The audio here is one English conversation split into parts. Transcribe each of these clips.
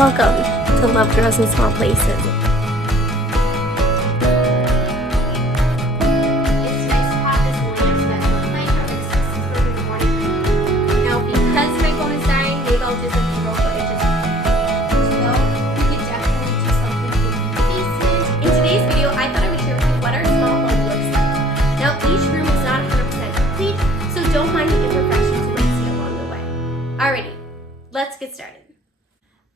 Welcome to Love Grows in Small Places. It's nice to have this lamp that we're playing out at 6:30 in the morning. Now, because my phone is dying, maybe I'll do something real footage. We could definitely do something in the basement. In today's video, I thought I would share with you what our small home looks like. Now, each room is not 100% complete, so don't mind the imperfections you might see along the way. Alrighty, let's get started.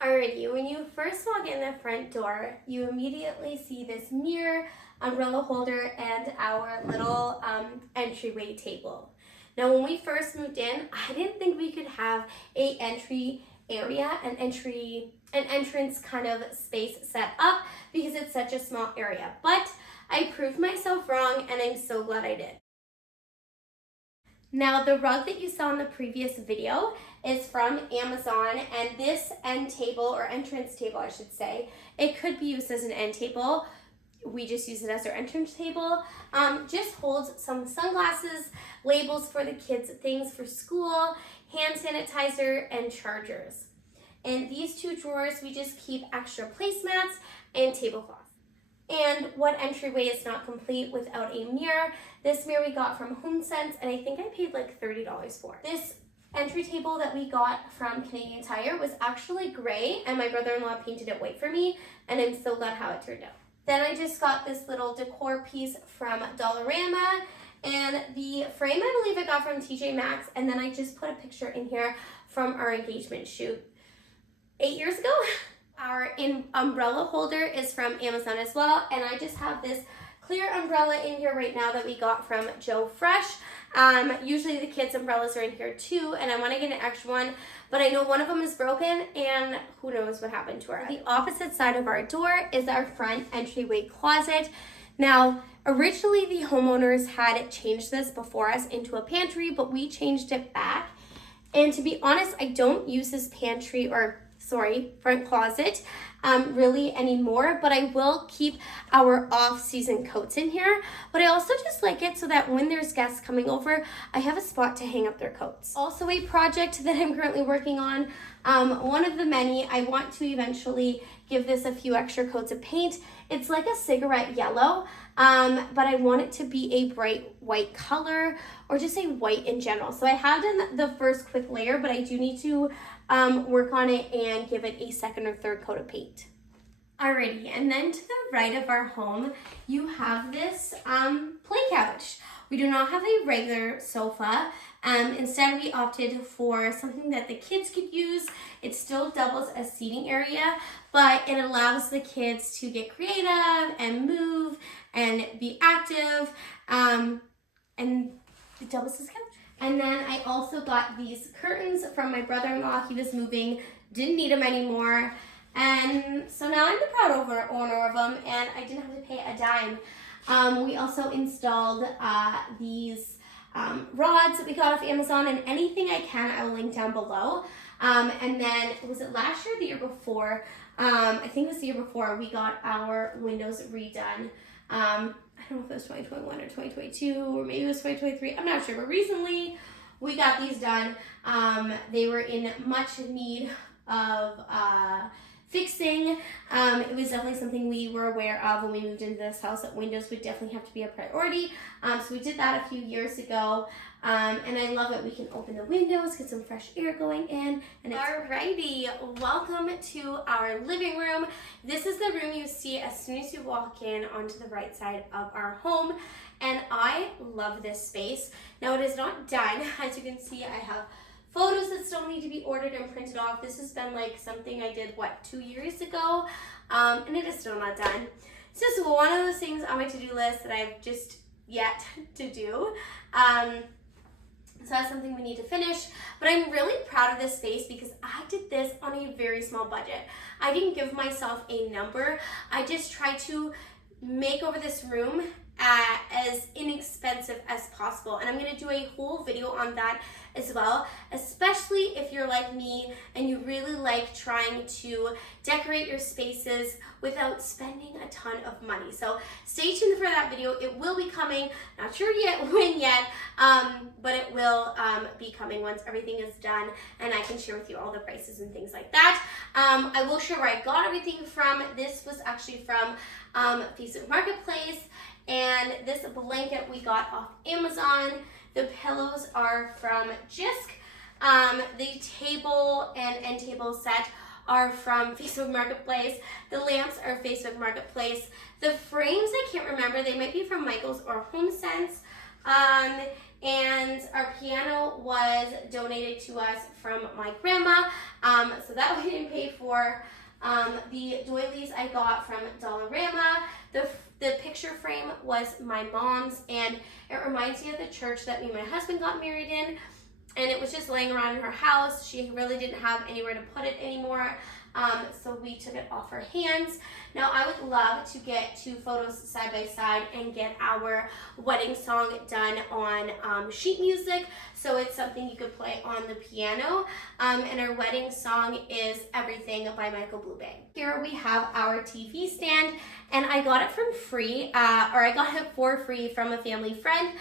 Alrighty, when you first walk in the front door, you immediately see this mirror, umbrella holder, and our little entryway table. Now, when we first moved in, I didn't think we could have a entry area, an entrance kind of space set up because it's such a small area. But I proved myself wrong, and I'm so glad I did. Now, the rug that you saw in the previous video is from Amazon, and this end table, or entrance table I should say, it could be used as an end table. We just use it as our entrance table. Just holds some sunglasses, labels for the kids, things for school, hand sanitizer, and chargers. In these two drawers, we just keep extra placemats and tablecloth. And what entryway is not complete without a mirror? This mirror we got from HomeSense, and I think I paid like $30 for it. This entry table that we got from Canadian Tire was actually gray, and my brother-in-law painted it white for me, and I'm so glad how it turned out. Then I just got this little decor piece from Dollarama, and the frame I believe I got from TJ Maxx, and then I just put a picture in here from our engagement shoot 8 years ago. Our umbrella holder is from Amazon as well, and I just have this clear umbrella in here right now that we got from Joe Fresh. Usually the kids' umbrellas are in here too, and I want to get an extra one, but I know one of them is broken, and who knows what happened to her. The opposite side of our door is our front entryway closet. Now, originally the homeowners had changed this before us into a pantry, but we changed it back. And to be honest, I don't use this front closet really anymore, but I will keep our off-season coats in here. But I also just like it so that when there's guests coming over, I have a spot to hang up their coats. Also a project that I'm currently working on, one of the many. I want to eventually give this a few extra coats of paint. It's like a cigarette yellow, but I want it to be a bright white color, or just a white in general. So I have done the first quick layer, but I do need to work on it and give it a second or third coat of paint. Alrighty, and then to the right of our home, you have this play couch. We do not have a regular sofa. Instead, we opted for something that the kids could use. It still doubles as seating area, but it allows the kids to get creative and move and be active, and it doubles as couch. And then I also got these curtains from my brother-in-law. He was moving, didn't need them anymore. And so now I'm the proud owner of them, and I didn't have to pay a dime. We also installed these rods that we got off Amazon, and anything I can, I will link down below. And then, was it last year or the year before? I think it was the year before, we got our windows redone. I don't know if it was 2021 or 2022, or maybe it was 2023. I'm not sure, but recently we got these done. They were in much need of fixing. It was definitely something we were aware of when we moved into this house, that windows would definitely have to be a priority. So we did that a few years ago, and I love it. We can open the windows, get some fresh air going in. And alrighty, welcome to our living room. This is the room you see as soon as you walk in onto the right side of our home, and I love this space. Now, it is not done. As you can see, I have photos that still need to be ordered and printed off. This has been like something I did, 2 years ago, and it is still not done. It's just one of those things on my to-do list that I've just yet to do. So that's something we need to finish, but I'm really proud of this space because I did this on a very small budget. I didn't give myself a number. I just tried to make over this room as inexpensive as possible, and I'm going to do a whole video on that as well, especially if you're like me and you really like trying to decorate your spaces without spending a ton of money. So stay tuned for that video. It will be coming, not sure yet when yet, but it will be coming once everything is done and I can share with you all the prices and things like that. I will share where I got everything from. This was actually from Facebook Marketplace, and this blanket we got off Amazon. The pillows are from Jisk. The table and end table set are from Facebook Marketplace. The lamps are Facebook Marketplace. The frames, I can't remember. They might be from Michaels or HomeSense. And our piano was donated to us from my grandma, so that we didn't pay for. The doilies I got from Dollarama. The picture frame was my mom's, and it reminds me of the church that me and my husband got married in, and it was just laying around in her house. She really didn't have anywhere to put it anymore, so we took it off her hands. Now I would love to get 2 photos side by side and get our wedding song done on sheet music, so it's something you could play on the piano, and our wedding song is Everything by Michael Bublé. Here we have our TV stand, and I got it from free, or I got it for free from a family friend.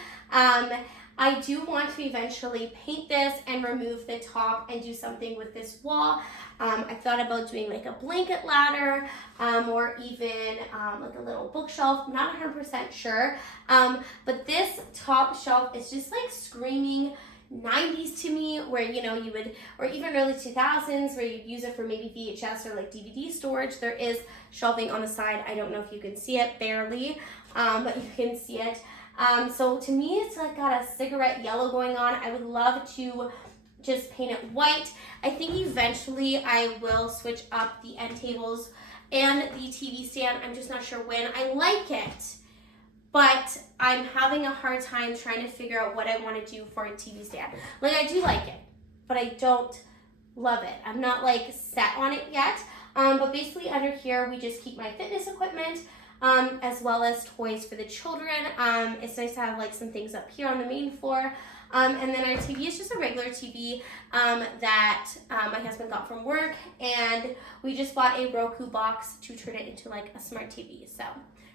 I do want to eventually paint this and remove the top and do something with this wall. I thought about doing like a blanket ladder, or even like a little bookshelf. I'm not 100% sure, but this top shelf is just like screaming 90s to me, where you would, or even early 2000s, where you'd use it for maybe VHS or like DVD storage. There is shelving on the side. I don't know if you can see it, barely, but you can see it. So to me, it's like got a cigarette yellow going on. I would love to just paint it white. I think eventually I will switch up the end tables and the TV stand. I'm just not sure when. I like it, but I'm having a hard time trying to figure out what I want to do for a TV stand. Like, I do like it, but I don't love it. I'm not like set on it yet. But basically under here, we just keep my fitness equipment, as well as toys for the children. It's nice to have like some things up here on the main floor. And then our TV is just a regular TV that my husband got from work, and we just bought a Roku box to turn it into like a smart TV. So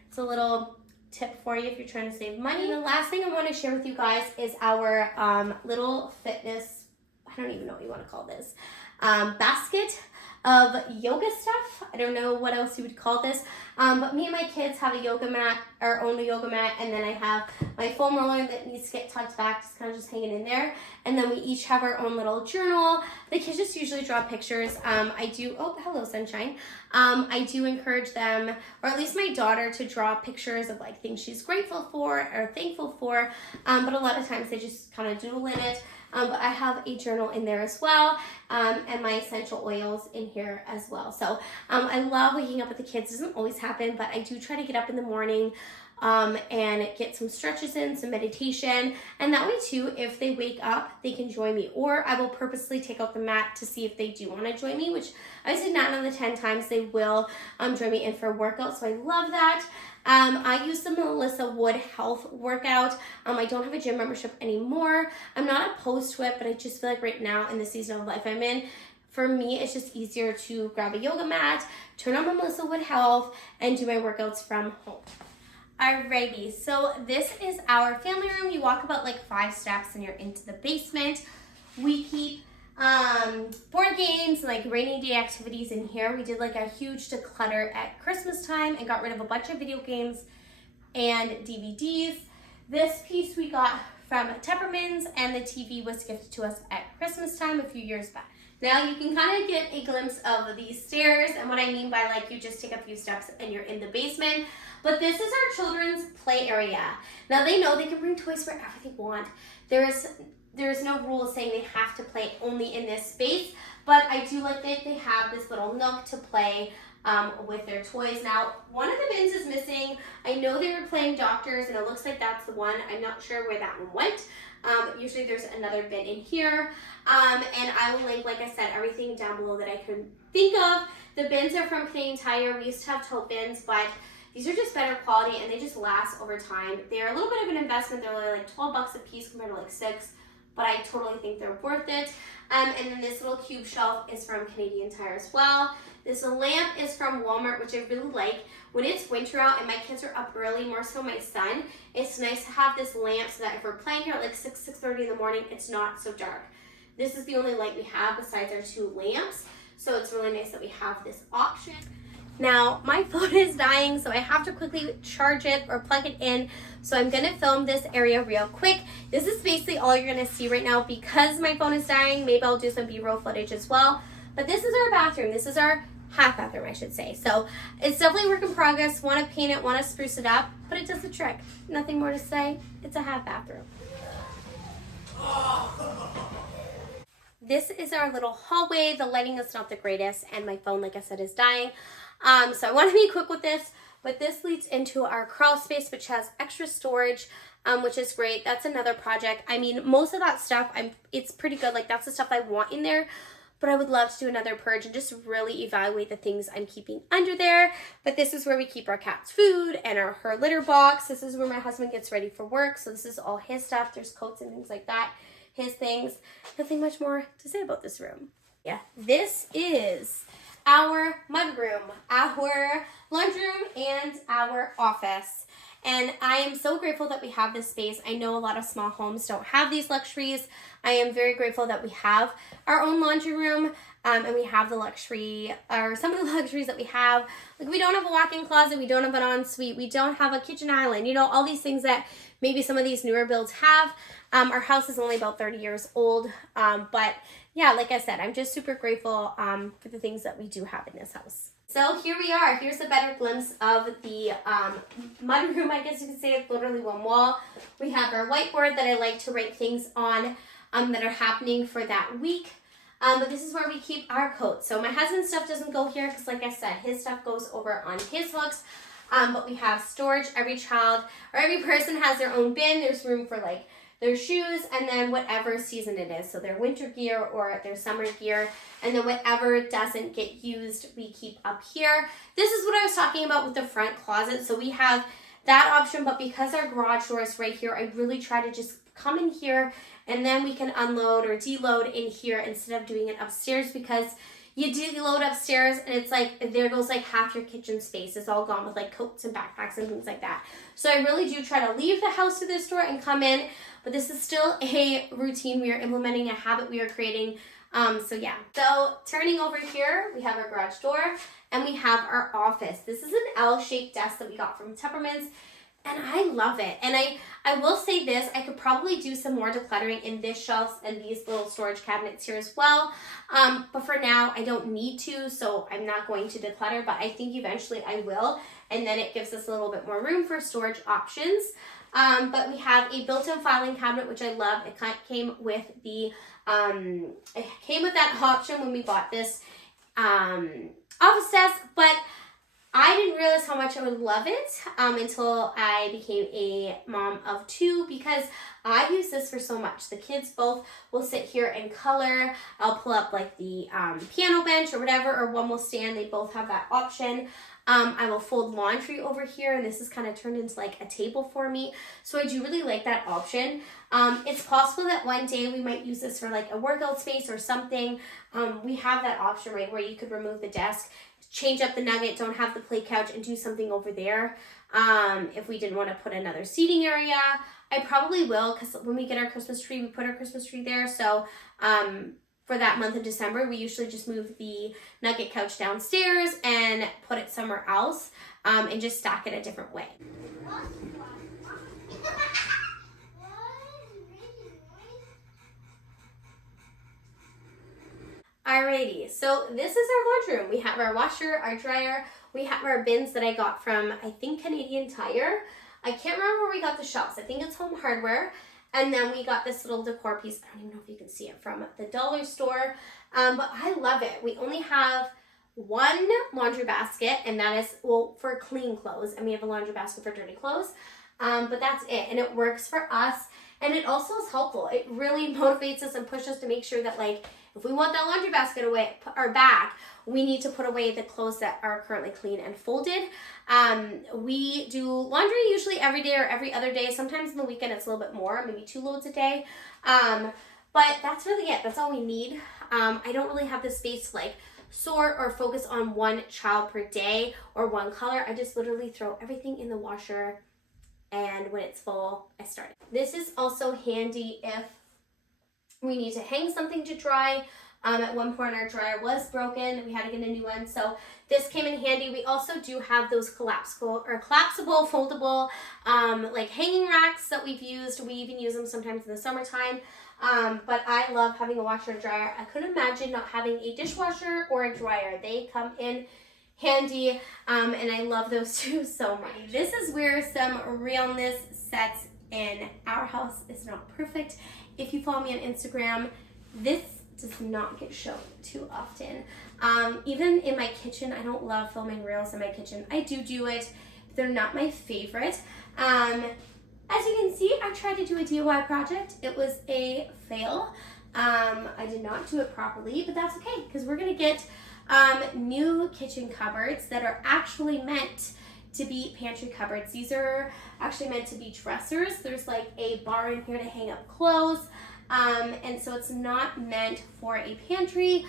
it's a little tip for you if you're trying to save money. And the last thing I want to share with you guys is our little fitness, I don't even know what you want to call this, basket of yoga stuff. I don't know what else you would call this, but me and my kids have a yoga mat, or own a yoga mat, and then I have my foam roller that needs to get tucked back, just kind of just hanging in there, and then we each have our own little journal. The kids just usually draw pictures. I do, oh, hello, sunshine. I do encourage them, or at least my daughter, to draw pictures of like things she's grateful for or thankful for, but a lot of times they just kind of doodle in it. But I have a journal in there as well, and my essential oils in here as well. So I love waking up with the kids. It doesn't always happen, but I do try to get up in the morning and get some stretches in, some meditation, and that way too, if they wake up, they can join me, or I will purposely take out the mat to see if they do want to join me, which I said 9 out of the 10 times they will join me in for a workout, so I love that. I use the Melissa Wood Health workout. I don't have a gym membership anymore. I'm not opposed to it, but I just feel like right now in the season of life I'm in, for me, it's just easier to grab a yoga mat, turn on my Melissa Wood Health, and do my workouts from home. Alrighty, so this is our family room. You walk about like 5 steps and you're into the basement. We keep board games and like rainy day activities in here. We did like a huge declutter at Christmas time and got rid of a bunch of video games and DVDs. This piece we got from Tepperman's, and the TV was gifted to us at Christmas time a few years back. Now you can kind of get a glimpse of these stairs, and what I mean by like you just take a few steps and you're in the basement. But this is our children's play area. Now they know they can bring toys wherever they want. There is no rule saying they have to play only in this space, but I do like that they have this little nook to play with their toys. Now, one of the bins is missing. I know they were playing Doctors, and it looks like that's the one. I'm not sure where that one went. Usually there's another bin in here, and I will link, like I said, everything down below that I could think of. The bins are from Canadian Tire. We used to have tote bins, but these are just better quality, and they just last over time. They're a little bit of an investment. They're only like 12 bucks a piece compared to like $6, but I totally think they're worth it. And then this little cube shelf is from Canadian Tire as well. This lamp is from Walmart, which I really like. When it's winter out and my kids are up early, more so my son, it's nice to have this lamp so that if we're playing here at like 6:30 in the morning, it's not so dark. This is the only light we have besides our 2 lamps, so it's really nice that we have this option. Now, my phone is dying, so I have to quickly charge it or plug it in. So I'm gonna film this area real quick. This is basically all you're gonna see right now because my phone is dying. Maybe I'll do some B-roll footage as well. But this is our bathroom. This is our half bathroom, I should say. So it's definitely a work in progress. Want to paint it, want to spruce it up, but it does the trick. Nothing more to say. It's a half bathroom. This is our little hallway. The lighting is not the greatest, and my phone, like I said, is dying. So I want to be quick with this, but this leads into our crawl space, which has extra storage, which is great. That's another project. I mean, most of that stuff, it's pretty good. Like, that's the stuff I want in there, but I would love to do another purge and just really evaluate the things I'm keeping under there. But this is where we keep our cat's food and her litter box. This is where my husband gets ready for work. So this is all his stuff. There's coats and things like that. His things. Nothing much more to say about this room. Yeah, this is our mudroom, our laundry room, and our office. And I am so grateful that we have this space. I know a lot of small homes don't have these luxuries. I am very grateful that we have our own laundry room, and we have the luxury, or some of the luxuries that we have. Like, we don't have a walk-in closet, we don't have an ensuite, we don't have a kitchen island, you know, all these things that maybe some of these newer builds have. Our house is only about 30 years old, but yeah, like I said, I'm just super grateful for the things that we do have in this house. So here we are. Here's a better glimpse of the mud room, I guess you could say. It's literally one wall. We have our whiteboard that I like to write things on that are happening for that week. But this is where we keep our coats. So my husband's stuff doesn't go here because, like I said, his stuff goes over on his hooks. But we have storage. Every child or every person has their own bin. There's room for like their shoes and then whatever season it is. So their winter gear or their summer gear. And then whatever doesn't get used, we keep up here. This is what I was talking about with the front closet. So we have that option, but because our garage door is right here, I really try to just come in here and then we can unload or deload in here instead of doing it upstairs, because you deload upstairs and it's like, there goes like half your kitchen space. It's all gone with like coats and backpacks and things like that. So I really do try to leave the house to this door and come in, but this is still a routine we are implementing, a habit we are creating. So yeah, so turning over here, we have our garage door and we have our office. This is an L-shaped desk that we got from Tupperman's, and I love it. And I will say this, I could probably do some more decluttering in this shelves and these little storage cabinets here as well. But for now, I don't need to, so I'm not going to declutter, but I think eventually I will. And then it gives us a little bit more room for storage options. But we have a built-in filing cabinet, which I love. It kind of came with the, it came with that option when we bought this office desk, but I didn't realize how much I would love it until I became a mom of 2, because I use this for so much. The kids both will sit here and color. I'll pull up like the piano bench or whatever, or one will stand. They both have that option. I will fold laundry over here, and this is kind of turned into like a table for me. So I do really like that option. It's possible that one day we might use this for like a workout space or something. We have that option, right, where you could remove the desk, change up the nugget, don't have the play couch, and do something over there. If we didn't want to put another seating area, I probably will, because when we get our Christmas tree, we put our Christmas tree there. So for that month of December, we usually just move the nugget couch downstairs and put it somewhere else, and just stack it a different way. Alrighty, so this is our laundry room. We have our washer, our dryer, we have our bins that I got from, I think, Canadian Tire. I can't remember where we got the shelves. I think it's Home Hardware. And then we got this little decor piece. I don't even know if you can see it, from the dollar store. But I love it. We only have one laundry basket, and that is, well, for clean clothes. And we have a laundry basket for dirty clothes. But that's it. And it works for us. And it also is helpful. It really motivates us and pushes us to make sure that, like, If we want that laundry basket away or back, we need to put away the clothes that are currently clean and folded. We do laundry usually every day or every other day. Sometimes in the weekend it's a little bit more, maybe 2 loads a day. But that's really it. That's all we need. I don't really have the space to like sort or focus on one child per day or one color. I just literally throw everything in the washer, and when it's full, I start. This is also handy if we need to hang something to dry. At one point our dryer was broken. We had to get a new one. So this came in handy. We also do have those collapsible, foldable, like hanging racks that we've used. We even use them sometimes in the summertime. But I love having a washer and dryer. I couldn't imagine not having a dishwasher or a dryer. They come in handy, and I love those two so much. This is where some realness sets in. Our house is not perfect. If you follow me on Instagram, this does not get shown too often. Even in my kitchen, I don't love filming reels in my kitchen. I do it, but they're not my favorite. As you can see, I tried to do a DIY project. It was a fail. I did not do it properly, but that's okay, because we're gonna get new kitchen cupboards that are actually meant to be pantry cupboards. These are actually meant to be dressers. There's like a bar in here to hang up clothes. And so it's not meant for a pantry.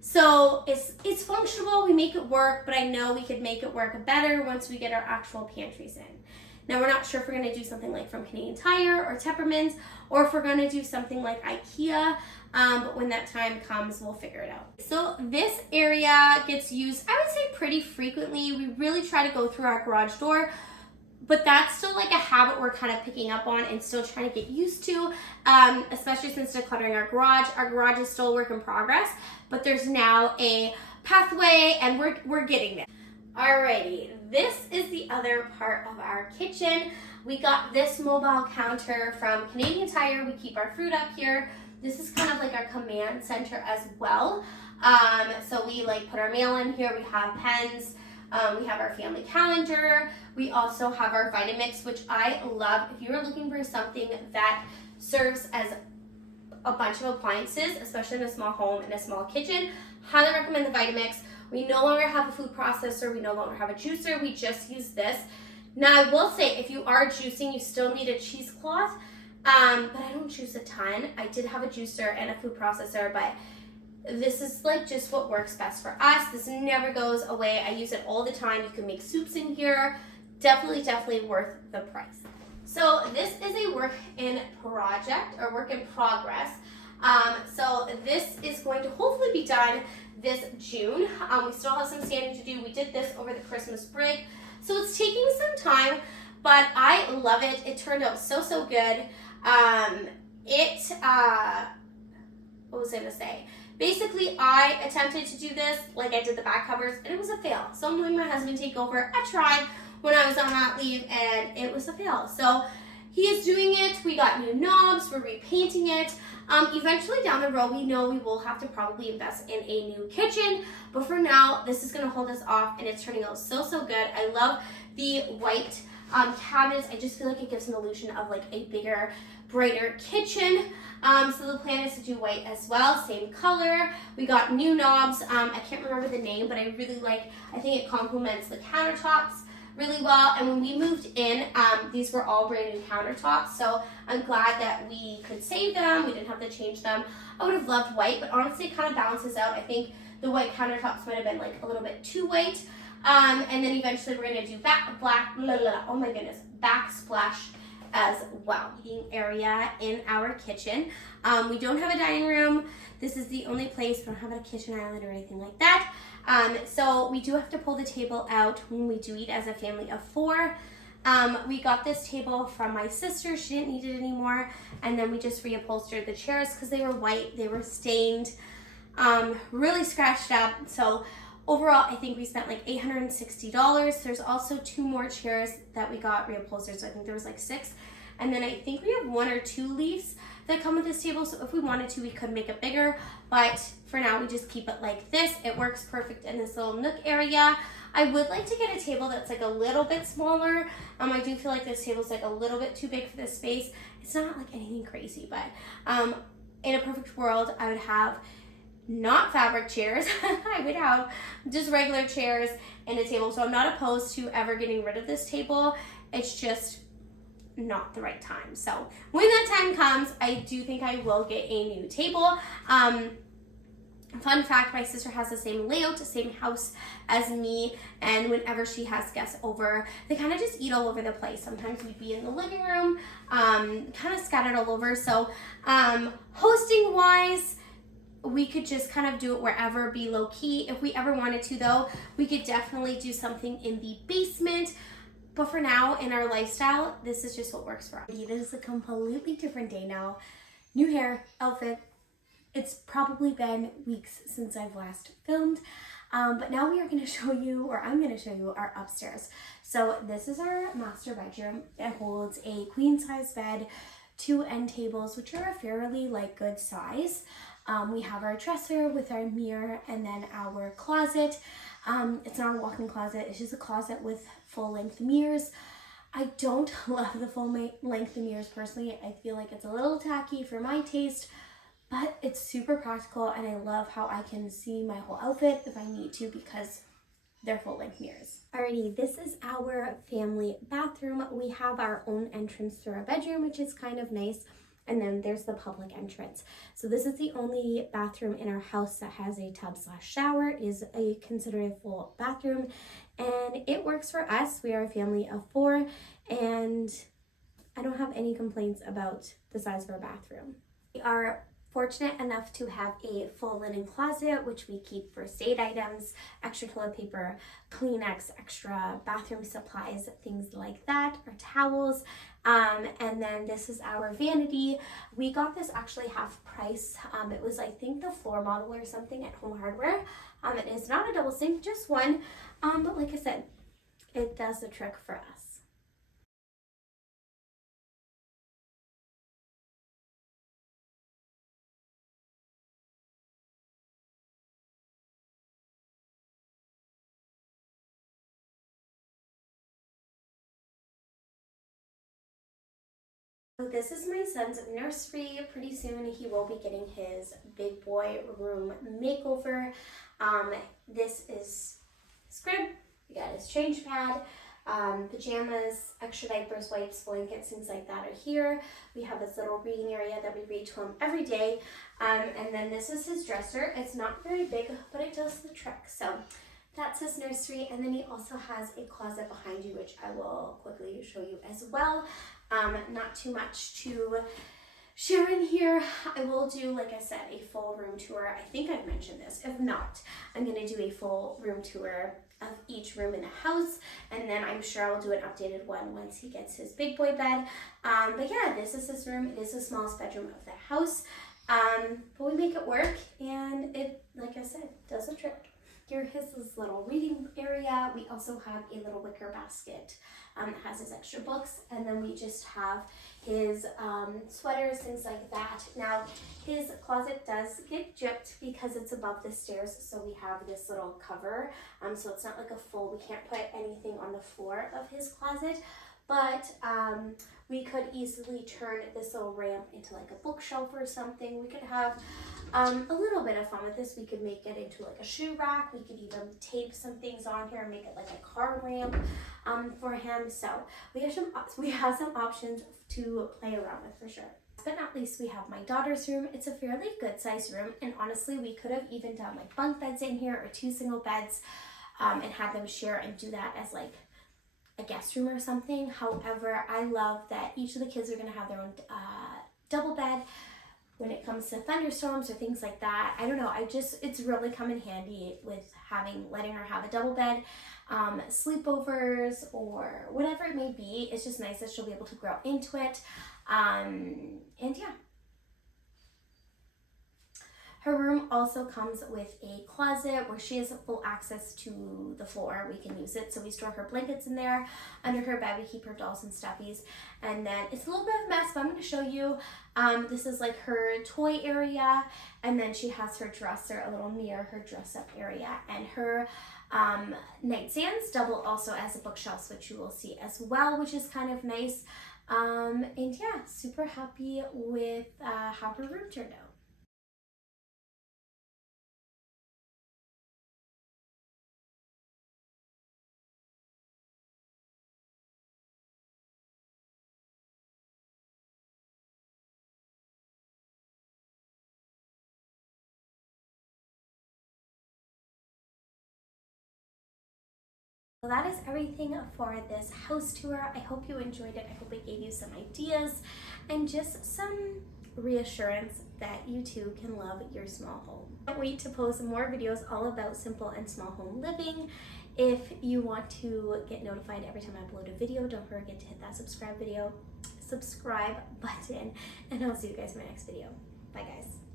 So it's functional, we make it work, but I know we could make it work better once we get our actual pantries in. Now we're not sure if we're gonna do something like from Canadian Tire or Teppermans, or if we're gonna do something like IKEA, but when that time comes, we'll figure it out. So this area gets used, I would say pretty frequently. We really try to go through our garage door, but that's still like a habit we're kind of picking up on and still trying to get used to, especially since decluttering our garage. Our garage is still a work in progress, but there's now a pathway and we're getting there. Alrighty, this is the other part of our kitchen. We got this mobile counter from Canadian Tire. We keep our fruit up here. This is kind of like our command center as well. So we like put our mail in here. We have pens. We have our family calendar. We also have our Vitamix, which I love. If you're looking for something that serves as a bunch of appliances, especially in a small home and a small kitchen, highly recommend the Vitamix. We no longer have a food processor. We no longer have a juicer. We just use this. Now I will say, if you are juicing, you still need a cheesecloth, but I don't juice a ton. I did have a juicer and a food processor, but this is like just what works best for us. This never goes away. I use it all the time. You can make soups in here. Definitely worth the price. So this is a work in progress. So this is going to hopefully be done this June. We still have some sanding to do. We did this over the Christmas break. So it's taking some time, but I love it. It turned out so good. What was I gonna say? Basically, I attempted to do this like I did the back covers, and it was a fail. So I'm letting my husband take over. I tried when I was on mat leave, and it was a fail. So he is doing it. We got new knobs. We're repainting it. Eventually down the road, we know we will have to probably invest in a new kitchen. But for now, this is going to hold us off, and it's turning out so good. I love the white cabinets. I just feel like it gives an illusion of like a bigger, brighter kitchen. So the plan is to do white as well, same color. We got new knobs. I can't remember the name, but I really like, I think it complements the countertops really well. And when we moved in, these were all brand new countertops, so I'm glad that we could save them. We didn't have to change them. I would have loved white, but honestly it kind of balances out. I think the white countertops might have been like a little bit too white. And then eventually we're gonna do backsplash as well. Eating area in our kitchen. We don't have a dining room. This is the only place. We don't have a kitchen island or anything like that. So we do have to pull the table out when we do eat as a family of 4. We got this table from my sister. She didn't need it anymore. And then we just reupholstered the chairs because they were white. They were stained, really scratched up. So overall, I think we spent like $860. There's also 2 more chairs that we got reupholstered. So I think there was like 6. And then I think we have 1 or 2 leaves that come with this table. So if we wanted to, we could make it bigger. But for now, we just keep it like this. It works perfect in this little nook area. I would like to get a table that's like a little bit smaller. I do feel like this table is like a little bit too big for this space. It's not like anything crazy, but in a perfect world, I would have not fabric chairs. I would have just regular chairs and a table. So I'm not opposed to ever getting rid of this table. It's just not the right time. So when that time comes, I do think I will get a new table. Fun fact, my sister has the same layout, the same house as me, and whenever she has guests over, they kind of just eat all over the place. Sometimes we'd be in the living room, kind of scattered all over. So hosting wise, we could just kind of do it wherever, be low key. If we ever wanted to though, we could definitely do something in the basement. But for now, in our lifestyle, this is just what works for us. It is a completely different day now. New hair, outfit. It's probably been weeks since I've last filmed, but now we are going to show you, or I'm going to show you our upstairs. So this is our master bedroom. It holds a queen size bed, 2 end tables, which are a fairly good size. We have our dresser with our mirror, and then our closet. It's not a walk-in closet, it's just a closet with full-length mirrors. I don't love the full-length mirrors personally. I feel like it's a little tacky for my taste, but it's super practical, and I love how I can see my whole outfit if I need to because they're full-length mirrors. Alrighty, this is our family bathroom. We have our own entrance through our bedroom, which is kind of nice. And then there's the public entrance. So this is the only bathroom in our house that has a tub/shower. It is considered a full bathroom, and it works for us. We are a family of 4, and I don't have any complaints about the size of our bathroom. We are fortunate enough to have a full linen closet, which we keep first aid items, extra toilet paper, Kleenex, extra bathroom supplies, things like that, our towels. And then this is our vanity. We got this actually half price. It was, I think, the floor model or something at Home Hardware. It is not a double sink, just one. But like I said, it does the trick for us. So this is my son's nursery. Pretty soon he will be getting his big boy room makeover. This is his crib. We got his change pad, pajamas, extra diapers, wipes, blankets, things like that are here. We have this little reading area that we read to him every day. And then this is his dresser. It's not very big, but it does the trick. So that's his nursery. And then he also has a closet behind you, which I will quickly show you as well. Not too much to share in here. I will do, like I said, a full room tour. I think I've mentioned this. If not, I'm going to do a full room tour of each room in the house, and then I'm sure I'll do an updated one once he gets his big boy bed. But yeah, this is his room. It is the smallest bedroom of the house, but we make it work, and it, like I said, does the trick. Here is his little reading area. We also have a little wicker basket that has his extra books, and then we just have his sweaters, things like that. Now, his closet does get gypped because it's above the stairs, so we have this little cover, so it's not like a full, we can't put anything on the floor of his closet, but we could easily turn this little ramp into like a bookshelf or something. We could have a little bit of fun with this. We could make it into like a shoe rack. We could even tape some things on here and make it like a car ramp for him. So we have some options to play around with for sure. Last but not least, we have my daughter's room. It's a fairly good sized room, and honestly, we could have even done like bunk beds in here or 2 single beds and had them share and do that as like a guest room or something. However, I love that each of the kids are going to have their own double bed when it comes to thunderstorms or things like that. I don't know, it's really come in handy with letting her have a double bed, sleepovers or whatever it may be. It's just nice that she'll be able to grow into it. And yeah. Her room also comes with a closet where she has full access to the floor. We can use it. So we store her blankets in there. Under her bed, we keep her dolls and stuffies. And then it's a little bit of a mess, but I'm going to show you. This is like her toy area. And then she has her dresser, a little mirror, her dress-up area. And her nightstands double also as a bookshelf, which you will see as well, which is kind of nice. And yeah, super happy with how her room turned out. So that is everything for this house tour. I hope you enjoyed it. I hope it gave you some ideas and just some reassurance that you too can love your small home. Can't wait to post more videos all about simple and small home living. If you want to get notified every time I upload a video, don't forget to hit that subscribe button, and I'll see you guys in my next video. Bye guys.